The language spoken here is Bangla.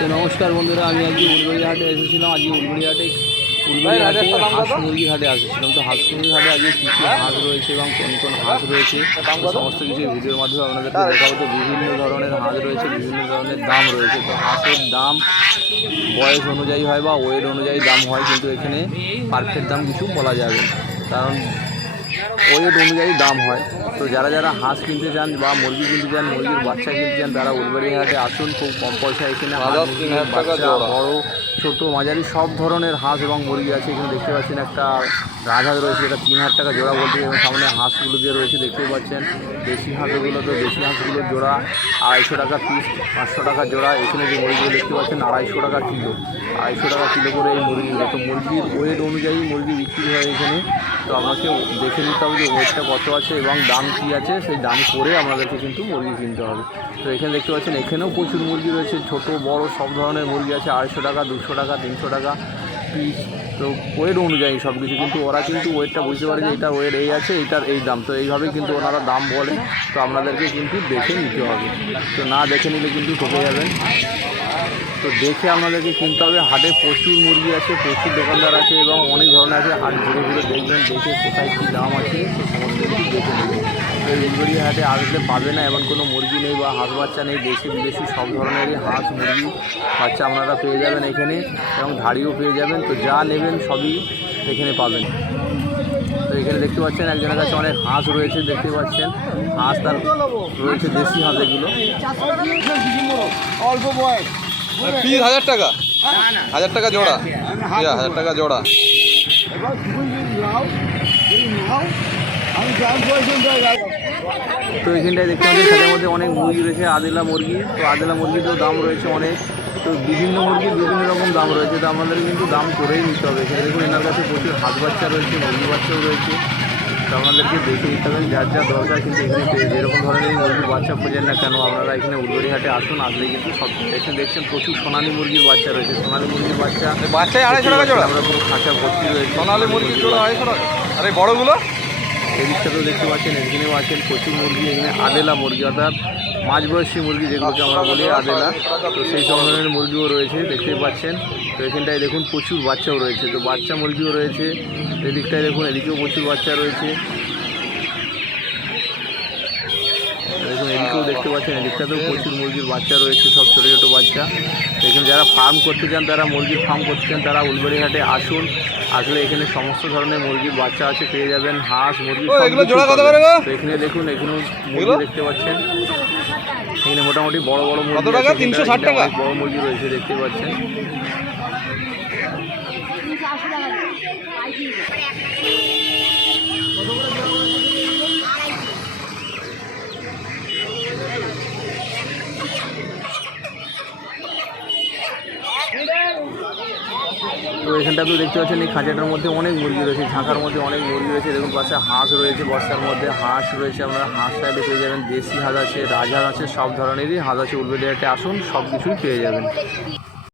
তো নমস্কার বন্ধুরা আমি আজকে উলবেড়ি হাটে এসেছিলাম। আজকে উলবেড়ি হাটে উলবেড়ি হাটে হাঁস মুরগির হাটে এসেছিলাম তো হাঁস মুরগির হাটে আজকে কী কী হাঁস রয়েছে এবং কোন কোন হাঁস রয়েছে সমস্ত কিছু ভিডিওর মাধ্যমে আপনাদেরকে দেখাবো। তো বিভিন্ন ধরনের হাঁস রয়েছে বিভিন্ন ধরনের দাম রয়েছে। তো হাঁসের দাম বয়স অনুযায়ী হয় বা ওয়েট অনুযায়ী দাম হয় কিন্তু এখানে পারফেক্ট দাম কিছু বলা যাবে। কারণ ওয়েট অনুযায়ী দাম হয়। তো যারা যারা হাঁস কিনতে চান বা মুরগি কিনতে চান মুরগির বাচ্চা কিনতে চান তারা উলবাড়ি হাটে আসুন খুব কম পয়সা এখানে বাচ্চা, বড় ছোট মাঝারি সব ধরনের হাঁস এবং মুরগি আছে। এখানে দেখতে পাচ্ছেন একটা রাজহাঁস রয়েছে এটা তিন হাজার টাকা জোড়া বলতে এবং সামনে হাঁসগুলো দিয়ে রয়েছে দেখতেই পাচ্ছেন। দেশি হাঁসগুলো তো দেশি হাঁসগুলোর জোড়া আড়াইশো টাকা পিস পাঁচশো টাকা জোড়া। এখানে যে মুরগিগুলো দেখতে পাচ্ছেন আড়াইশো টাকা কিলো। আড়াইশো টাকা কিলো করে এই মুরগিগুলো তো মুরগির ওয়েট অনুযায়ী মুরগি বিক্রি হয় এখানে। তো আপনাকে দেখে নিতে হবে যে ওয়েটটা কত আছে এবং দাম কী আছে, সেই দাম করে আপনাদেরকে কিন্তু মুরগি কিনতে হবে। তো এখানে দেখতে পাচ্ছেন, এখানেও প্রচুর মুরগি রয়েছে। ছোট, বড়, সব ধরনের মুরগি আছে, আড়াইশো টাকা, দুশো টাকা, তিনশো টাকা পিস তো ওয়েট অনুযায়ী সব কিছু কিন্তু ওরা কিন্তু ওয়েটটা বুঝতে পারে যে এটার ওয়েট এই আছে, এইটার এই দাম। তো এইভাবেই কিন্তু ওনারা দাম বলে, তো আপনাদেরকে কিন্তু দেখে নিতে হবে। তো না দেখে নিলে কিন্তু ঠকে যাবেন। তো দেখে আপনাদেরকে কিনতে হবে। হাটে প্রচুর মুরগি আছে, প্রচুর দোকানদার আছে এবং অনেক ধরনের আছে। হাট ঘুরে ঘুরে দেখবেন, দেখে কোথায় কী দাম আছে সমস্ত তো হাটে আসলে পাবে না, এমন কোনো মুরগি নেই বা হাঁস বাচ্চা নেই। দেশি বিদেশি সব ধরনেরই হাঁস, মুরগি, বাচ্চা আপনারা পেয়ে যাবেন এখানে এবং ধাড়িও পেয়ে যাবেন। তো যা নেবেন সবই এখানে পাবেন। তো এখানে দেখতে পাচ্ছেন, একজনের কাছে অনেক হাঁস রয়েছে, দেখতে পাচ্ছেন। হাঁস তার রয়েছে দেশি হাঁস এগুলো অল্প বয়স। পিস হাজার টাকা? হাজার টাকা জোড়া? হাজার টাকা জোড়া। তো এখানটায় দেখতে পাচ্ছেন, সেটার মধ্যে অনেক মুরগি রয়েছে, আদিলা মুরগি। তো আদিলা মুরগিতেও দাম রয়েছে অনেক। তো বিভিন্ন মুরগির বিভিন্ন রকম দাম রয়েছে, তো আমাদের কিন্তু দাম করেই নিতে হবে। এখানে দেখুন, এনার কাছে প্রচুর হাত বাচ্চা রয়েছে, মুরগি বাচ্চাও রয়েছে। আপনাদেরকে দেখে নিতে হবে যার যা দরকার কিন্তু এখানে যেরকম ধরনের মুরগির বাচ্চা খোঁজেন না কেন আপনারা এখানে উলগড়ি হাটে আসুন আসলে কিন্তু সব এখানে দেখছেন প্রচুর সোনালী মুরগির বাচ্চা রয়েছে। সোনালী মুরগির বাচ্চা বাচ্চায় আড়াইশো টাকা জোড়া? আমরা পুরো খাঁচা ভর্তি রয়েছে। সোনালী মুরগির জোড়া আড়াইশো টাকা। আর এই বড়গুলো? এই দিকটাতেও দেখতে পাচ্ছেন, এখানেও আছেন প্রচুর মুরগি, এখানে আদেলা মুরগি, অর্থাৎ মাঝবয়সী মুরগি যেগুলোকে আমরা বলি আদেলা। তো সেই সব ধরনের মুরগিও রয়েছে, দেখতেই পাচ্ছেন। তো এখানটায় দেখুন প্রচুর বাচ্চাও রয়েছে, তো বাচ্চা মুরগিও রয়েছে। এদিকটায় দেখুন, এদিকেও প্রচুর বাচ্চা রয়েছে। দেখুন, এদিকেও দেখতে পাচ্ছেন, এদিকটাতেও প্রচুর মুরগির বাচ্চা রয়েছে, সব ছোটো ছোটো বাচ্চা। এখানে যারা ফার্ম করতে চান তারা মুরগির ফার্ম করতে চান তারা উলবাড়ি হাটে আসুন আসলে এখানে সমস্ত ধরনের মুরগির বাচ্চা আছে পেয়ে যাবেন হাঁস মুরগি? তো এখানে দেখুন এখানেও মুরগি দেখতে পাচ্ছেন এখানে মোটামুটি বড় বড় মুরগি কত টাকা? আছে, 360 এখানে টাকা? বড় মুরগি রয়েছে দেখতে পাচ্ছেন তো এখানটা এখানটাতেও দেখতে পাচ্ছেন এই খাঁচাটার মধ্যে অনেক মুরগি রয়েছে, ঝাঁকার মধ্যে অনেক মুরগি রয়েছে। দেখুন, পাশে হাঁস রয়েছে বর্ষার মধ্যে। হাঁস রয়েছে আপনারা, হাঁস সাইডে পেয়ে যাবেন। দেশি হাঁস আছে, রাজহাঁস আছে, সব ধরনেরই হাঁস আছে। উলবেডিয়াতে আসুন সব কিছুই পেয়ে যাবেন।